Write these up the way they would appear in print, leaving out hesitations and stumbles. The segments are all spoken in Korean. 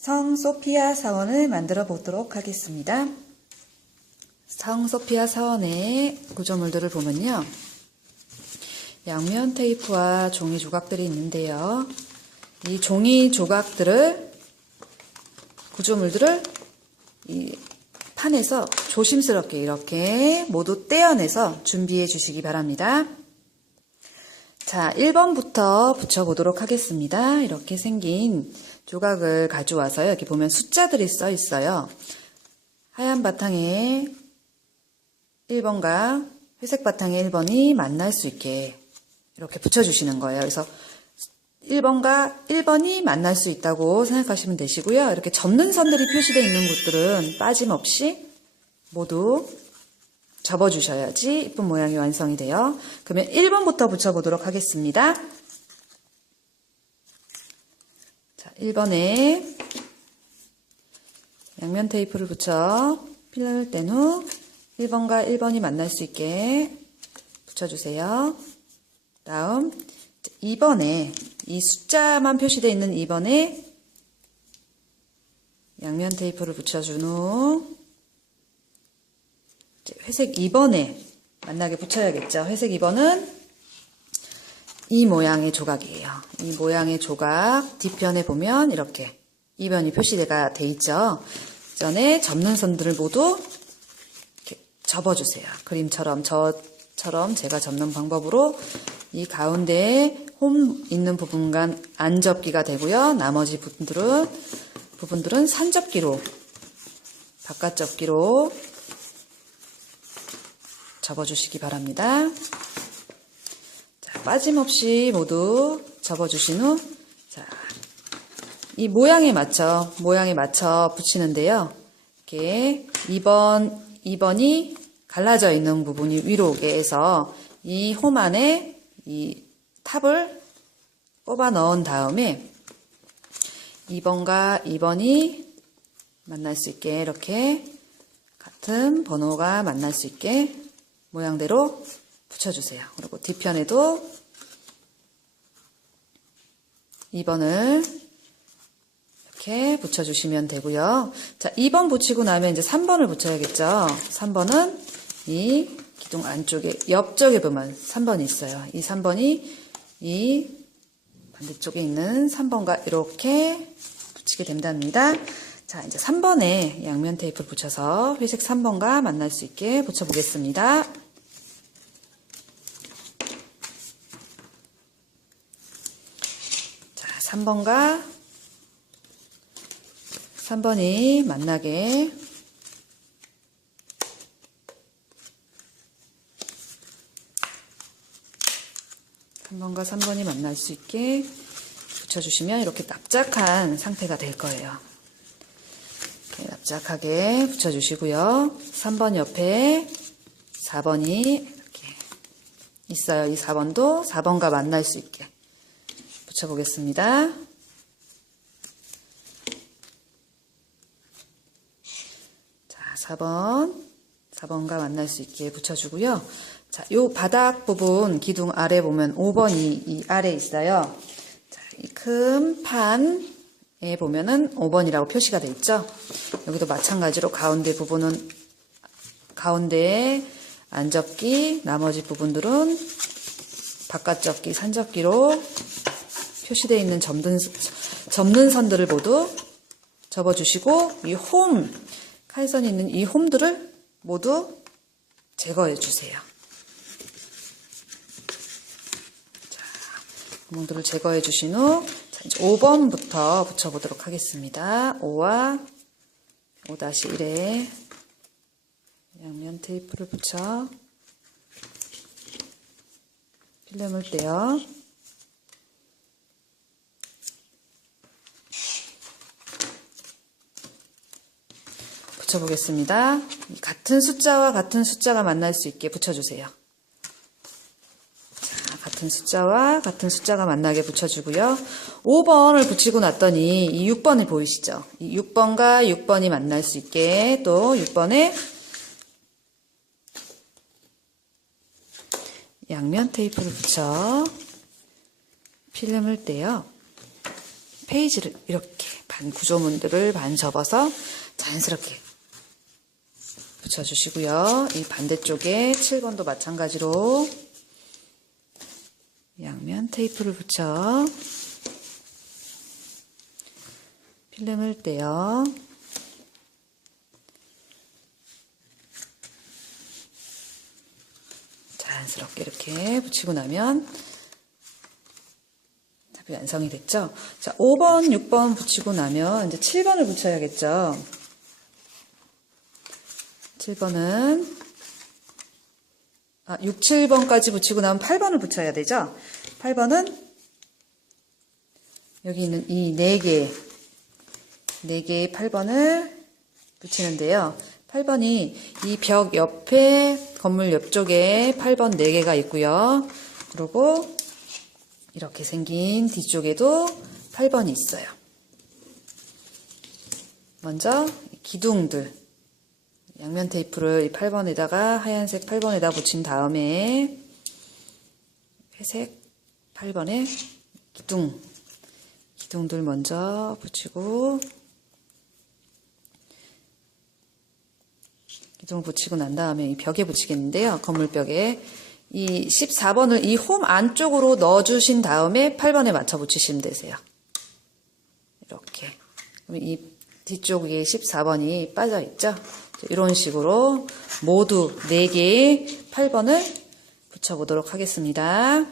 성 소피아 사원을 만들어 보도록 하겠습니다. 성 소피아 사원의 구조물들을 보면요. 양면 테이프와 종이 조각들이 있는데요. 이 종이 조각들을, 구조물들을 이 판에서 조심스럽게 이렇게 모두 떼어내서 준비해 주시기 바랍니다. 자, 1번부터 붙여보도록 하겠습니다. 이렇게 생긴 조각을 가져와서요. 이렇게 보면 숫자들이 써 있어요. 하얀 바탕에 1번과 회색 바탕에 1번이 만날 수 있게 이렇게 붙여주시는 거예요. 그래서 1번과 1번이 만날 수 있다고 생각하시면 되시고요. 이렇게 접는 선들이 표시되어 있는 곳들은 빠짐없이 모두 접어주셔야지 이쁜 모양이 완성이 돼요. 그러면 1번부터 붙여보도록 하겠습니다. 자, 1번에 양면 테이프를 붙여 필름을 뗀 후 1번과 1번이 만날 수 있게 붙여주세요. 다음 2번에 이 숫자만 표시되어 있는 2번에 양면 테이프를 붙여준 후 회색 2번에 만나게 붙여야겠죠. 회색 2번은 이 모양의 조각이에요. 이 모양의 조각 뒤편에 보면 이렇게 2번이 표시가 돼 있죠. 전에 접는 선들을 모두 이렇게 접어주세요. 그림처럼 저처럼 제가 접는 방법으로 이 가운데에 홈 있는 부분과 안 접기가 되고요. 나머지 부분들은 산 접기로, 바깥 접기로 접어주시기 바랍니다. 자, 빠짐없이 모두 접어주신 후, 자, 이 모양에 맞춰 붙이는데요. 이렇게 2번이 갈라져 있는 부분이 위로 오게 해서 이 홈 안에 이 탑을 꼽아 넣은 다음에 2번과 2번이 만날 수 있게 이렇게 같은 번호가 만날 수 있게 모양대로 붙여주세요. 그리고 뒤편에도 2번을 이렇게 붙여주시면 되고요. 자, 2번 붙이고 나면 이제 3번을 붙여야겠죠. 3번은 이 기둥 안쪽에 옆쪽에 보면 3번이 있어요. 이 3번이 이 반대쪽에 있는 3번과 이렇게 붙이게 된답니다. 자, 이제 3번에 양면 테이프를 붙여서 회색 3번과 만날 수 있게 붙여보겠습니다. 자, 3번이 만나게 과 3번이 만날 수 있게 붙여주시면 이렇게 납작한 상태가 될 거예요. 이렇게 납작하게 붙여주시고요. 3번 옆에 4번이 이렇게 있어요. 이 4번도 4번과 만날 수 있게 붙여보겠습니다. 자, 4번과 만날 수 있게 붙여주고요. 자, 요 바닥 부분 기둥 아래 보면 5번이 이 아래 있어요. 자, 이 큰 판에 보면은 5번이라고 표시가 돼 있죠. 여기도 마찬가지로 가운데 부분은 가운데에 안 접기, 나머지 부분들은 바깥 접기, 산 접기로 표시되어 있는 접는 선들을 모두 접어주시고 이 홈, 칼선이 있는 이 홈들을 모두 제거해 주세요. 구멍들을 제거해 주신 후 이제 5번부터 붙여보도록 하겠습니다. 5와 5-1에 양면 테이프를 붙여 필름을 떼어 붙여보겠습니다. 같은 숫자와 같은 숫자가 만날 수 있게 붙여주세요. 같은 숫자와 같은 숫자가 만나게 붙여주고요. 5번을 붙이고 났더니 이 6번이 보이시죠? 이 6번과 6번이 만날 수 있게 또 6번에 양면 테이프를 붙여 필름을 떼어 페이지를 이렇게 반 구조물들을 반 접어서 자연스럽게 붙여주시고요. 이 반대쪽에 7번도 마찬가지로 양면 테이프를 붙여 필름을 떼어 자연스럽게 이렇게 붙이고 나면 답이 완성이 됐죠. 자, 5번, 6번 붙이고 나면 이제 7번을 붙여야겠죠. 7번은 6, 7번까지 붙이고 나면 8번을 붙여야 되죠. 8번은 여기 있는 이 4개의 8번을 붙이는데요. 8번이 이 벽 옆에 건물 옆쪽에 8번 4개가 있고요. 그리고 이렇게 생긴 뒤쪽에도 8번이 있어요. 먼저 기둥들 양면 테이프를 이 8번에다가 하얀색 8번에다 붙인 다음에 회색 8번에 기둥들 먼저 붙이고 기둥을 붙이고 난 다음에 이 벽에 붙이겠는데요. 건물벽에 이 14번을 이 홈 안쪽으로 넣어주신 다음에 8번에 맞춰 붙이시면 되세요. 이렇게. 그럼 이 뒤쪽에 14번이 빠져있죠? 이런 식으로 모두 4개의 8번을 붙여보도록 하겠습니다.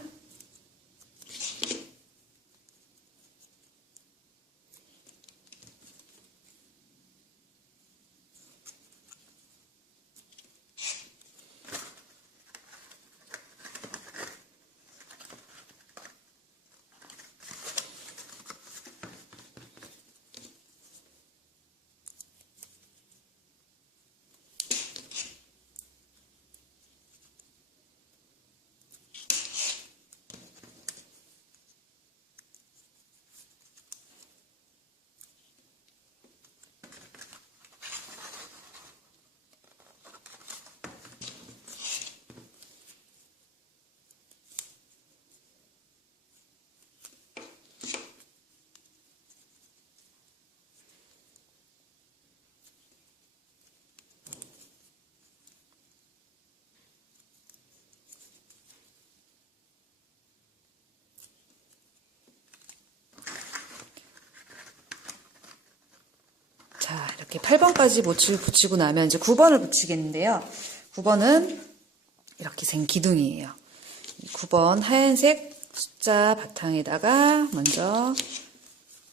자, 이렇게 8번까지 모치를 붙이고 나면 이제 9번을 붙이겠는데요. 9번은 이렇게 생긴 기둥이에요. 9번 하얀색 숫자 바탕에다가 먼저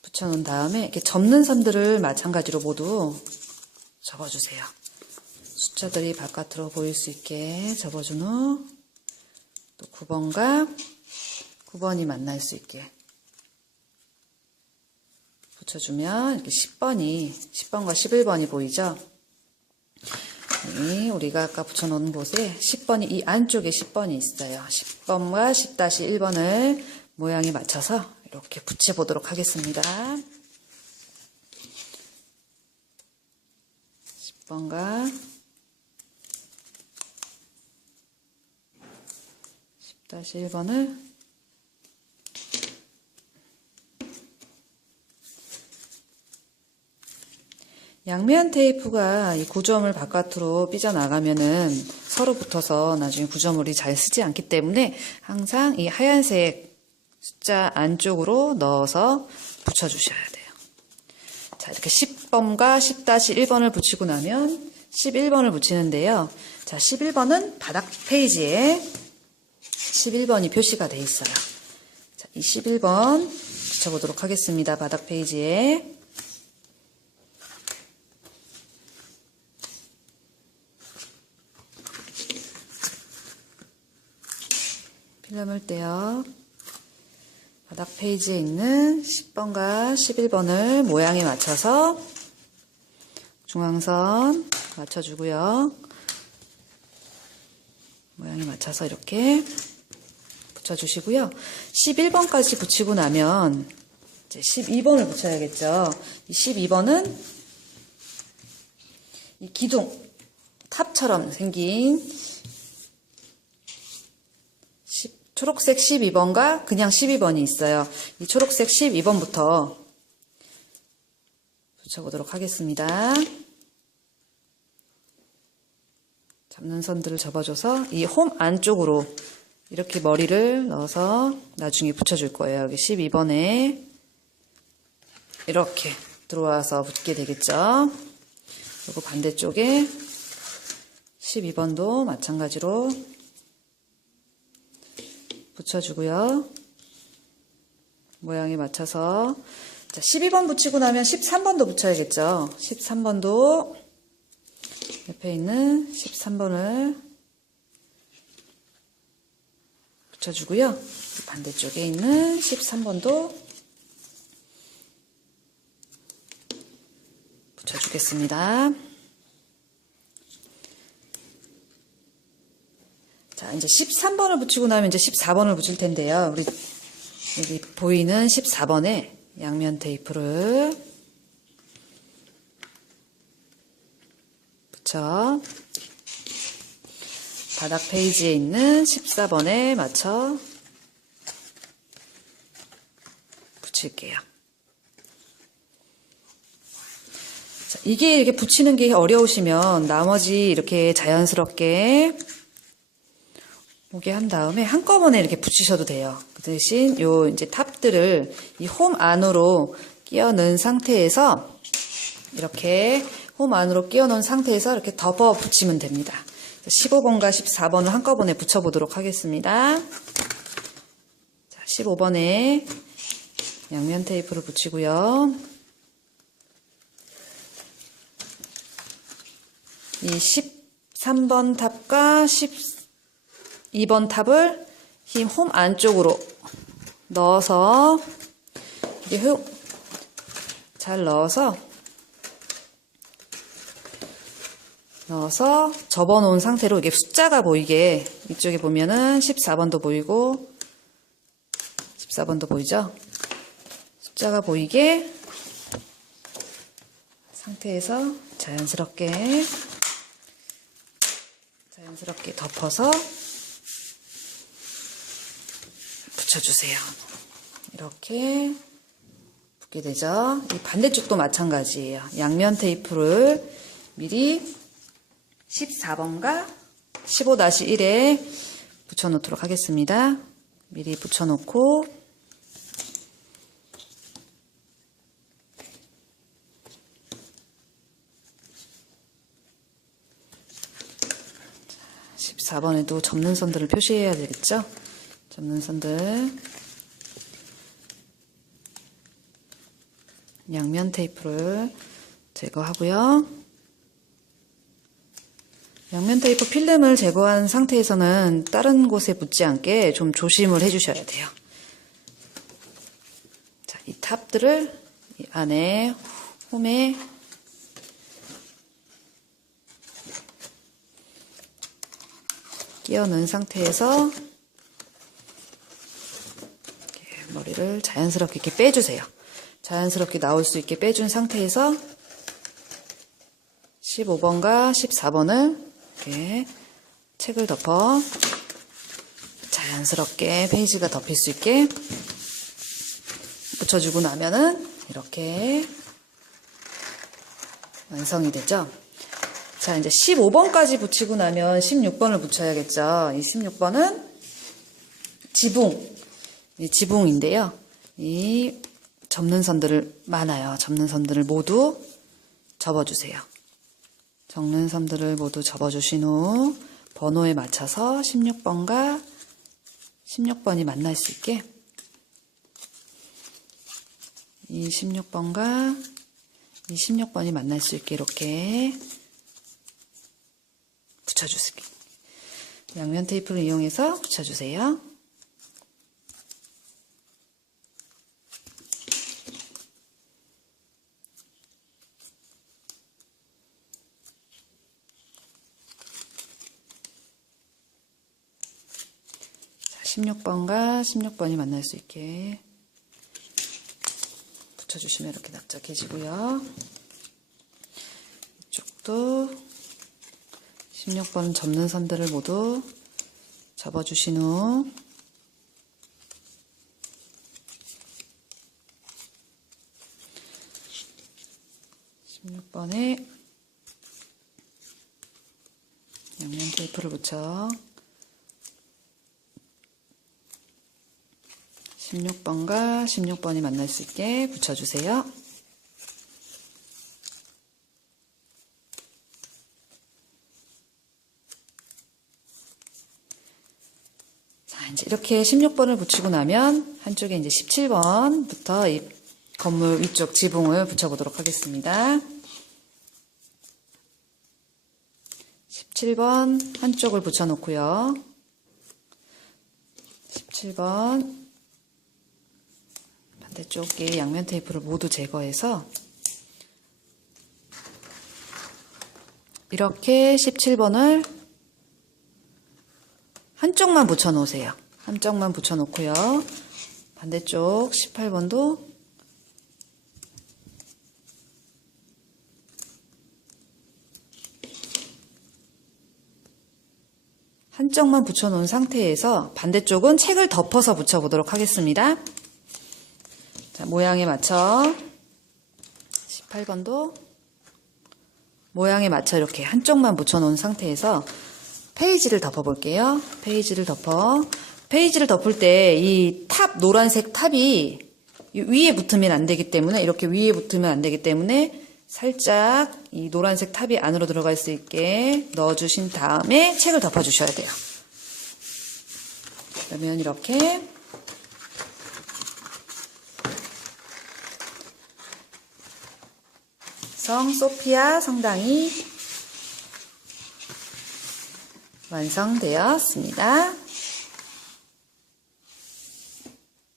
붙여놓은 다음에 이렇게 접는 선들을 마찬가지로 모두 접어주세요. 숫자들이 바깥으로 보일 수 있게 접어준 후 또 9번과 9번이 만날 수 있게 붙여주면 이렇게 10번과 11번이 보이죠? 우리가 아까 붙여놓은 곳에 10번이 이 안쪽에 10번이 있어요. 10번과 10-1번을 모양에 맞춰서 이렇게 붙여보도록 하겠습니다. 10번과 10-1번을 양면 테이프가 이 구조물 바깥으로 삐져나가면은 서로 붙어서 나중에 구조물이 잘 쓰지 않기 때문에 항상 이 하얀색 숫자 안쪽으로 넣어서 붙여주셔야 돼요. 자, 이렇게 10번과 10-1번을 붙이고 나면 11번을 붙이는데요. 자, 11번은 바닥 페이지에 11번이 표시가 돼 있어요. 자, 이 11번 붙여보도록 하겠습니다. 바닥 페이지에. 필름을 떼어 바닥 페이지에 있는 10번과 11번을 모양에 맞춰서 중앙선 맞춰주고요. 모양에 맞춰서 이렇게 붙여주시고요. 11번까지 붙이고 나면 이제 12번을 붙여야겠죠. 이 12번은 이 기둥, 탑처럼 생긴 초록색 12번과 그냥 12번이 있어요. 이 초록색 12번부터 붙여보도록 하겠습니다. 접는 선들을 접어줘서 이 홈 안쪽으로 이렇게 머리를 넣어서 나중에 붙여줄 거예요. 여기 12번에 이렇게 들어와서 붙게 되겠죠. 그리고 반대쪽에 12번도 마찬가지로 붙여주고요. 모양에 맞춰서 자, 12번 붙이고 나면 13번도 붙여야겠죠. 13번도 옆에 있는 13번을 붙여주고요. 반대쪽에 있는 13번도 붙여주겠습니다. 자, 이제 13번을 붙이고 나면 이제 14번을 붙일 텐데요. 우리 여기 보이는 14번에 양면 테이프를 붙여 바닥 페이지에 있는 14번에 맞춰 붙일게요. 자, 이게 이렇게 붙이는 게 어려우시면 나머지 이렇게 자연스럽게 오게 한 다음에 한꺼번에 이렇게 붙이셔도 돼요. 그 대신 요 이제 탑들을 이 홈 안으로 끼워 넣은 상태에서 이렇게 홈 안으로 끼워 넣은 상태에서 이렇게 덮어 붙이면 됩니다. 15번과 14번을 한꺼번에 붙여보도록 하겠습니다. 자, 15번에 양면 테이프를 붙이고요. 이 13번 탑과 12번 탑을 힘 홈 안쪽으로 넣어서 이렇게 잘 넣어서 접어놓은 상태로 이게 숫자가 보이게 이쪽에 보면은 14번도 보이고 14번도 보이죠? 숫자가 보이게 상태에서 자연스럽게 덮어서 붙여주세요. 이렇게 붙게 되죠. 이 반대쪽도 마찬가지예요. 양면 테이프를 미리 14번과 15-1에 붙여놓도록 하겠습니다. 미리 붙여놓고 자, 14번에도 접는 선들을 표시해야 되겠죠? 접는 선들 양면 테이프를 제거하고요. 양면 테이프 필름을 제거한 상태에서는 다른 곳에 붙지 않게 좀 조심을 해주셔야 돼요. 자, 이 탑들을 이 안에 홈에 끼워 넣은 상태에서 이렇게 머리를 자연스럽게 이렇게 빼주세요. 자연스럽게 나올 수 있게 빼준 상태에서 15번과 14번을 이렇게 책을 덮어 자연스럽게 페이지가 덮일 수 있게 붙여주고 나면은 이렇게 완성이 되죠. 자, 이제 15번까지 붙이고 나면 16번을 붙여야겠죠. 이 16번은 지붕인데요. 이 접는 선들을 많아요. 접는 선들을 모두 접어주세요. 접는 선들을 모두 접어주신 후 번호에 맞춰서 16번과 16번이 만날 수 있게 이 16번과 이 16번이 만날 수 있게 이렇게 붙여주세요. 양면 테이프를 이용해서 붙여주세요. 자, 16번과 16번이 만날 수 있게 붙여주시면 이렇게 납작해지고요. 이쪽도 16번 접는 선들을 모두 접어주신 후 16번에 양면 테이프를 붙여 16번과 16번이 만날 수 있게 붙여주세요. 자, 이제 이렇게 16번을 붙이고 나면 한쪽에 이제 17번부터 이 건물 위쪽 지붕을 붙여보도록 하겠습니다. 17번 한쪽을 붙여놓고요. 17번 반대쪽에 양면 테이프를 모두 제거해서 이렇게 17번을 한쪽만 붙여놓으세요. 한쪽만 붙여놓고요. 반대쪽 18번도 한쪽만 붙여놓은 상태에서 반대쪽은 책을 덮어서 붙여보도록 하겠습니다. 자, 모양에 맞춰 18번도 모양에 맞춰 이렇게 한쪽만 붙여놓은 상태에서 페이지를 덮어볼게요. 페이지를 덮을 때 이 노란색 탑이 위에 붙으면 안 되기 때문에 이렇게 위에 붙으면 안 되기 때문에 살짝 이 노란색 탑이 안으로 들어갈 수 있게 넣어주신 다음에 책을 덮어주셔야 돼요. 그러면 이렇게 성 소피아 성당이 완성되었습니다.